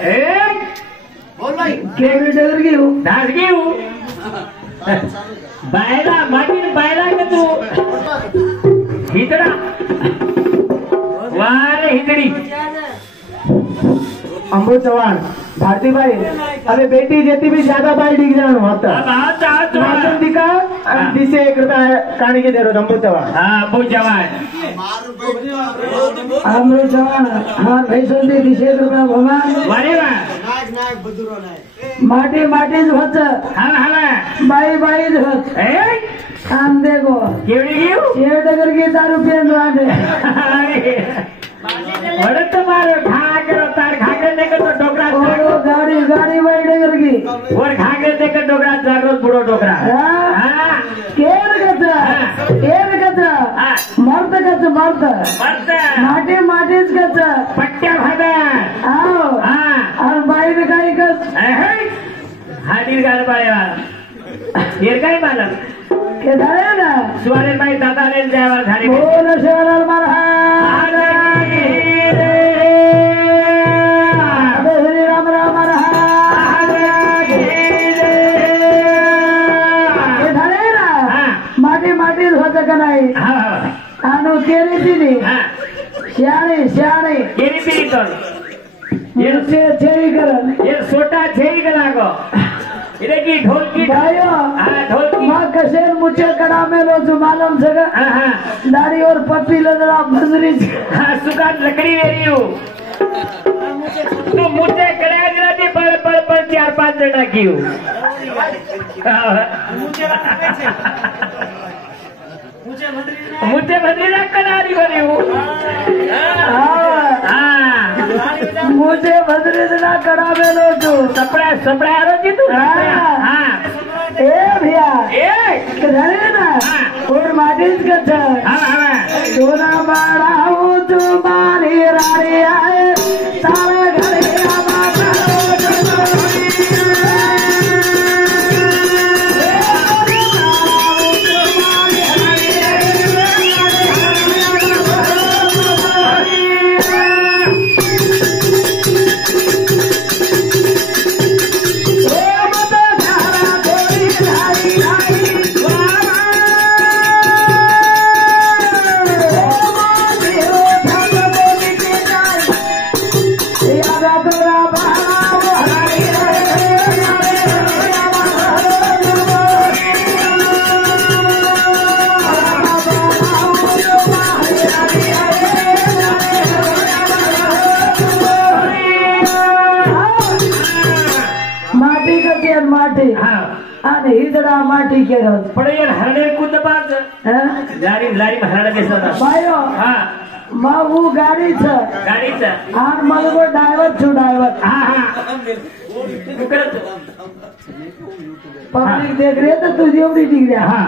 बोल भाई केवढी डगर घेऊ धास घेऊ बायला माटीन बायला का तू हिजडा वार हिजडी अंबू चौहान भारती भाई अरे बेटी जेती भी ज्यादा बाई डिग जान होता माचन दिका दिसे 1 रुपया काणी के दे रो अंबू चौहान हाँ अंबू चौहान अंबू चौहान हाँ भाई सुन दी दिसे 1 रुपया भगवान वारे वा नाग नाग बदुरो नाही माटी माटी होत हाँ हाँ बाई बाई होत काम देखो केवढी घेऊ 1 डगर की 10 रुपये वाटे वडत मारो घागर तार घागर ने तो डोकरा गाड़ी गाड़ी बाई डगर की और घागर ने का डोकरा जागृत बुडो डोकरा हाँ केर कचा मर्द कच मर्द माटी माटीच कच पट्ट्या भागा आओ और बाई ने काही कच हाडीर गार बाळेवा हेर काय मालक के झाले ना सुवारे बाई दादाने जायवर झाले बोल शिवालाल महाराज हरे राम राम महाराज के झाले ना माटी माटीच होत का नाही आणू केरी दिली श्याणे श्याणे केरी पिरी कर ये छेई करन ये सोटा छेई कलाको इधर की ढोलकी भाइयों ढोलकी माँ कशेर मुझे कड़ा में लो जो मालूम जगह दाढ़ी और पट्टी लगा बजरी सुखा लकड़ी ले रही हूँ तो मुझे कड़ा जरा दे पर 4-5 जना की हूँ मुझे बदली ना कनारी बनी हूँ मुझे बदली ना कड़ा में लो जो सपड़ा रोजी तू ए भैया किधर ना और माटिस का सोना बड़ा हूँ तुम्हारी रानी आए सारा घर माटी के रोज पड़े यार हरणे कूद बात लारी लारी हरणे के साथ भाइयों माँ वो गाड़ी छ आन मल को ड्राइवर छु ड्राइवर पब्लिक देख रहे तो तुझे भी दिख रहा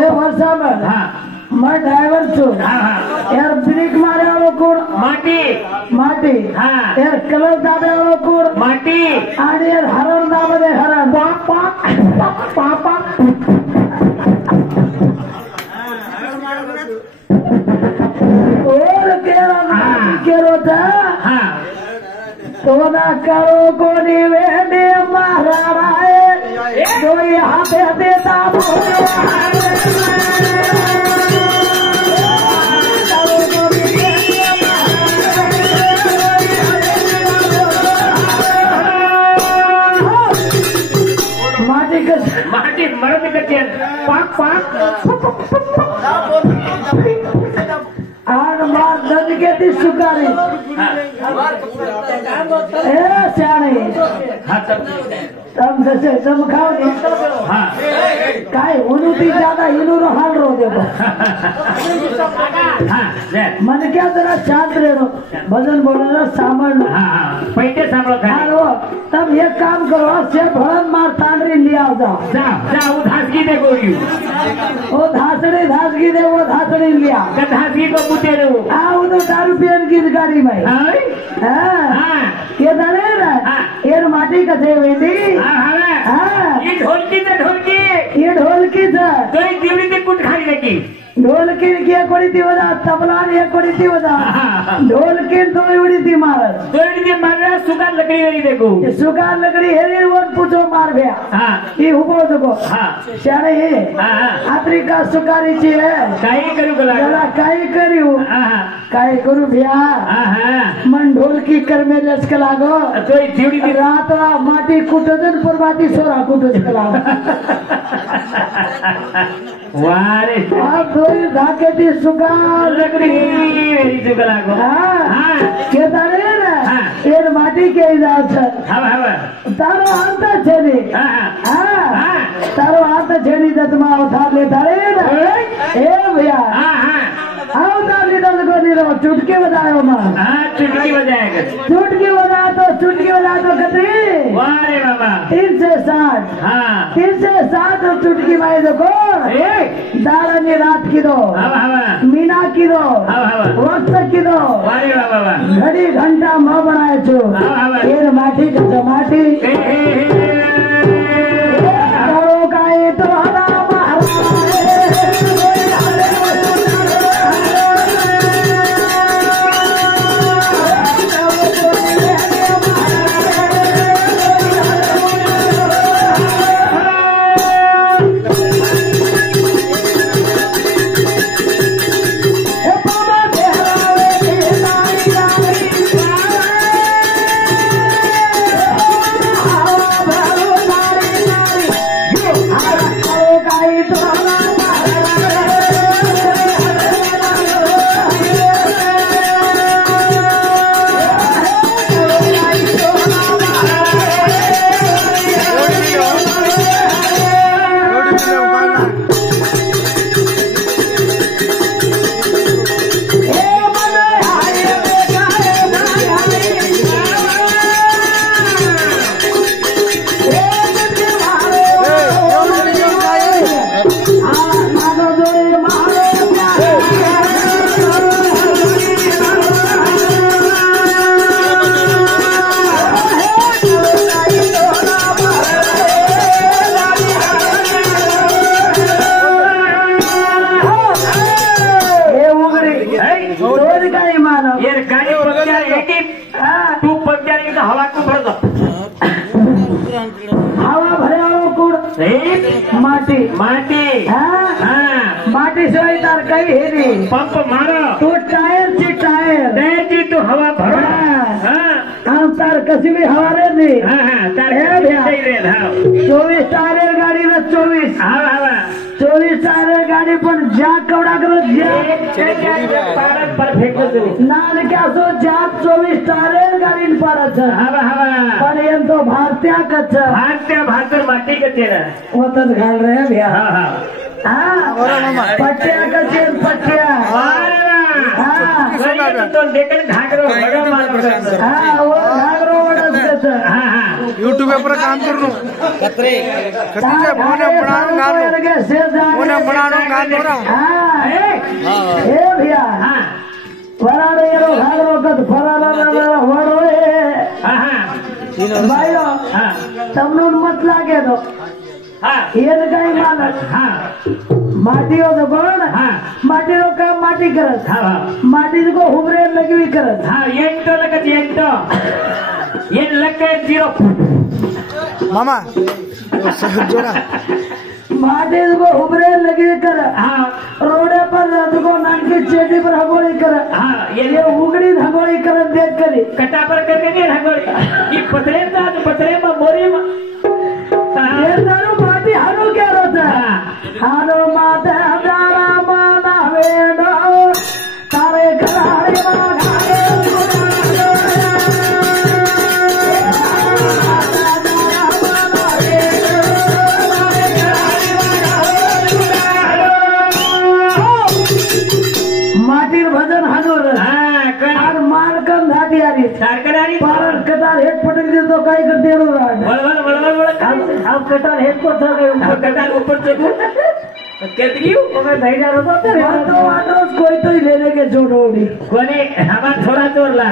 ये वर्षा में मैं ड्राइवर छु यार ब्रेक मारे वालों को माटी यार कलर दाबे वालों को माटी आणि यार हरण दाबे दे हरण पापा और केरो था तो ना करो को निवेदे महाराज तो यहाँ पे देता माटी मर्द करते पाक आन मार दंड के दी सुकारी ए सियाणे तम जैसे तम खाओ नहीं काय उनुती ज्यादा इनुरो हाल रो देखो मन क्या जरा शांत रहो भजन बोलना सामन पैटे सांभळो खाली तब एक काम करो से भरण मार तांडरी लिया जाओ वो धासगी दे गोरी वो धासड़ी दे वो धासड़ी लिया धासगी को पुते रो वो तो 10 रुपये की गाड़ी में ये दाने ना ये माटी का थे वेंदी ये ढोलकी ये ढोलकी था तो एक दिवड़ी ते कुट खाई लगी ढोलकीन की एक उडी ती वजा तबलान एक उडी ती वजा ढोलकीन तो उडी ती मारत तो इनके मारना सुका लकड़ी वेरी देखो ये सुका लकड़ी हेरी वन पूछो मार भया हाँ ये हुबो देखो हाँ शाणे ये हाँ आफ्रिका सुकारी ची है काही करू गला जरा काय करू हाँ काय करू भया हाँ मन ढोलकी कर में लचक लागो तो ये जीवड़ी दी रात माटी कुटदन परबाती सोरा कुटद लागो वारे आप दोई धाकेती सुका लकड़ी वेरी सुका लागो हाँ के तारे ना हाँ। एर माटी के इजाज छ हवा हवा तारो हाथ छेनी हाँ हाँ तारो हाथ छेनी दतमा उठा ले तारे ना ए भैया हाँ हाँ आओ ताली दर्द को नहीं रहो चुटकी बजाओ मां हाँ चुटकी बजाएगा चुटकी बजा तो कतरी वारे बाबा 3 से 7 हाँ 3 से 7 चुटकी माई देखो दारानी रात की दो हवा हवा मीना की दो हवा हवा वक्त की दो वारे बाबा घड़ी घंटा मां बनाए छो एर माटी का माटी करो का ये तो हरा हवा भरे कुड़ माटी माटी हाँ माटी से तार कई हेरी पंप मारो तू टायर ची तू हवा भरो हम तार कसी भी हवा रे दी 24 टायर गाड़ी ना 24 हवा 24 टायर गाड़ी पण जा कवडा करत नाल क्या सो जात 24 टायर गाड़ी पारत हवा पण एम तो भारतीय कच्छ भारतीय माटी कच्चे ना होतच घाल रे भैया हाँ पट्ट्या कच्चे पट्ट्या तो लेकर घागरो वो घागरो वडत यूट्यूब पर काम करू कतीचे फोने बनानो गानो हे भैया फराडे येरो घागरो कद फराला वडो भाइयो तमनो मत लागे तो ये काही मालक माटी हो तो कोण माटी रो काम माटी करत माटी को हुबरे लगवी करत एंटो लगत एंटो ये लगे 0 मामा जोड़ा माटी को हुबरे लगवी कर रोडे पर को नानकी चेटी पर हगोड़ी कर ये उगड़ी हगोड़ी कर देख करी कटा पर करके नहीं हगोड़ी ये पतरे में बोरी में ये दारू माटी हारो क्या रोता हारो माते हजारा माना वेडो तारे घराड़े माघारे माटीर भजन हानोर और मारकन धाटियारी पारण कतार हेड पटक दे तो काय करते हो आप कतार हेड को कतार ऊपर चढ़ो कोई तो ही लेने के जोड़ोड़ी कोणी हमारा थोड़ा जोर ला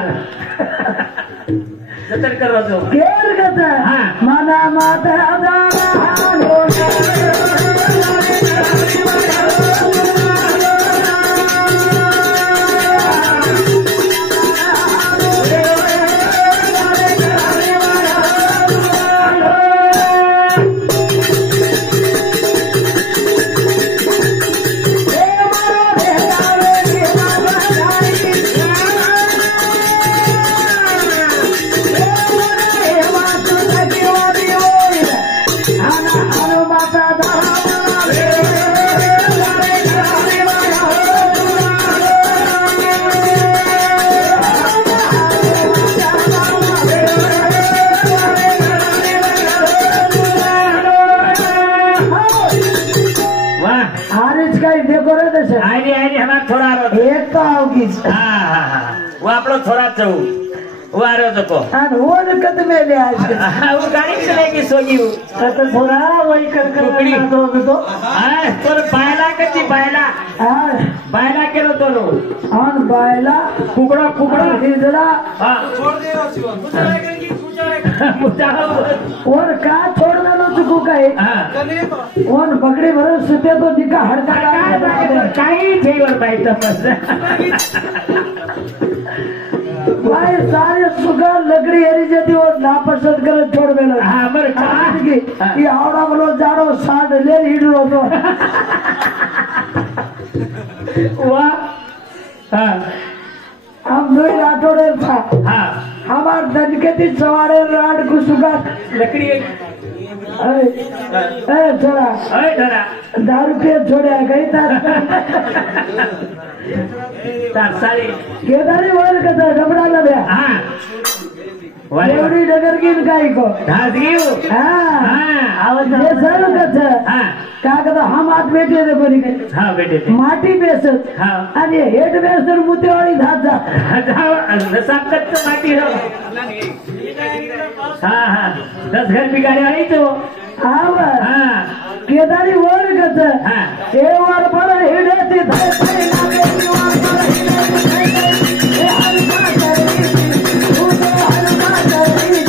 सतर करो तो केर कथा माना माता दाना वो આપણો થોડા જવું વારો જકો અને ઓન કદ મેલે આજ वो गाड़ी चलेगी सोगी તો થોડા વઈ કર ટુકડી. તો હા તોર બાયલા કચ્ची બાયલા હા બાયલા કેરો તોરો આન બાયલા કુકડો કુકડો હિજડા હા પૂછાડો ઓર કા છોડવાનો ચૂકું કઈ હા ઓન બગડી ભરે સુતે તો દીકા હડકા काही ठेवर बाई तपस ભાઈ સારે સુગર લગડી હરી જતી ઓર નાપસંદ કરે છોડ મેલો હા બર ઈ આવડા બોલો જાડો સાડ લે હીડરો તો वा હા આમ જોઈ રાઠોડે થા હા हमार दनकेती सवारे राड कुसुगा लकड़ी ए छोरा अरे धरा दारू पे छोड़े गई तार सारी केदारी बोल कथा डबड़ा लबे हाँ वाले एवढी डगर गिन काय को घास गियो हाँ हाँ आवाज ये सर कथा हाँ का कथा हम हाथ बेटे रे बनी गई हाँ बेटे थे माटी बेसत हाँ आणि हेड बेसर मुतेवाळी धाजा साफ कच्चं माटी हो हाँ हाँ 10 घर बिगाड़े आई तो आवा हाँ केदारी बोल कथा हाँ ए वर पर हेडे ते धाय धाय ना बेटी वर पर हेडे ए हरका करी तू तो हरका करी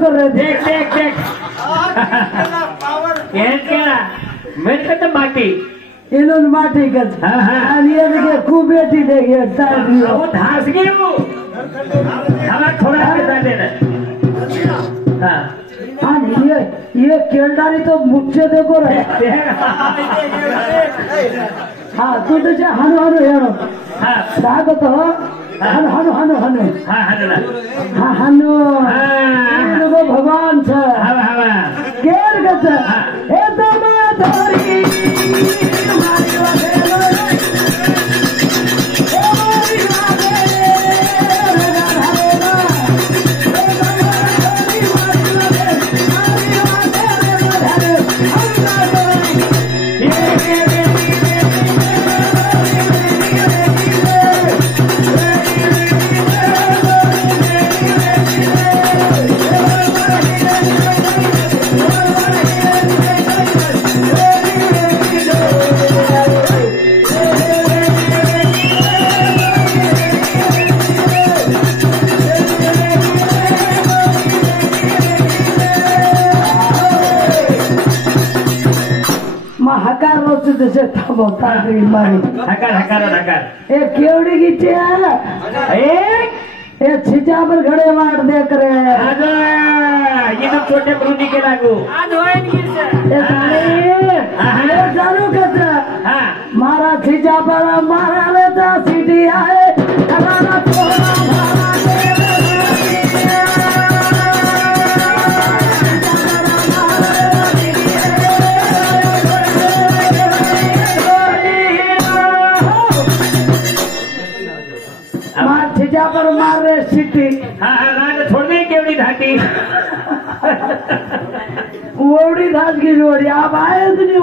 कर रहे थे देख देख देख केला मेरे तो माटी इन्होंने माटी कर हाँ, हाँ। और ये देखिए खूब बेटी देखिए वो घास गई वो हमारा थोड़ा पैसा देना हाँ हाँ ये केलदारी तो मुझसे देखो रहे हाँ तू तो जा हनु हनु हेरो हाँ सागो तो हनु हनु हनु हनु हाँ हनुना हाँ हनु हाँ। इनको भगवान छ हवा हवा केल गच ए तो माधुरी मारी वाले ए मारी वाले रे रे तसे थांबवता मारी हकार हकार हकार ए केवढी गीची एक ए छिजाबर घडे वाट दे करे इथं छोटे मृदी के लागू ए चालू कच हा मारा छिजाबर मारा लेता सिटी आहे हमारा तोरा भावा पर मार रे सिटी हा हा राज छोड़ दे केवड़ी धाटी ओवडी धास की जोड़ी आप आए नहीं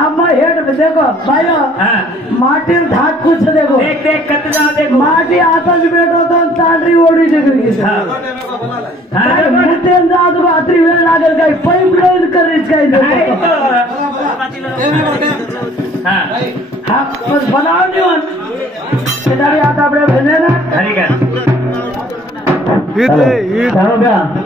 आप मैं हेड में देखो भाइयों माटिर धाक कुछ देखो देख देख कत जाओ देखो माटी आतंक बैठो तो तांडरी ओडी डिग्री से मुतेन जात को आत्री वेळ लागेल काय पाइपलाइन करीच काय देखो हाँ बस बनाओ नहीं किनारे आता अपने भेजे ना हरी का युद्ध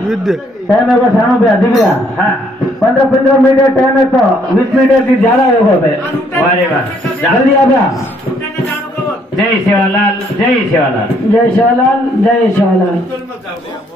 युद्ध टाइम है सानो पे अधिक गया हाँ 15 मिनट टाइम है तो 20 मिनट की ज्यादा हो गए वारे वाह जल्दी आ गया जय सेवालाल जय सेवालाल जय शिवलाल जय शिवलाल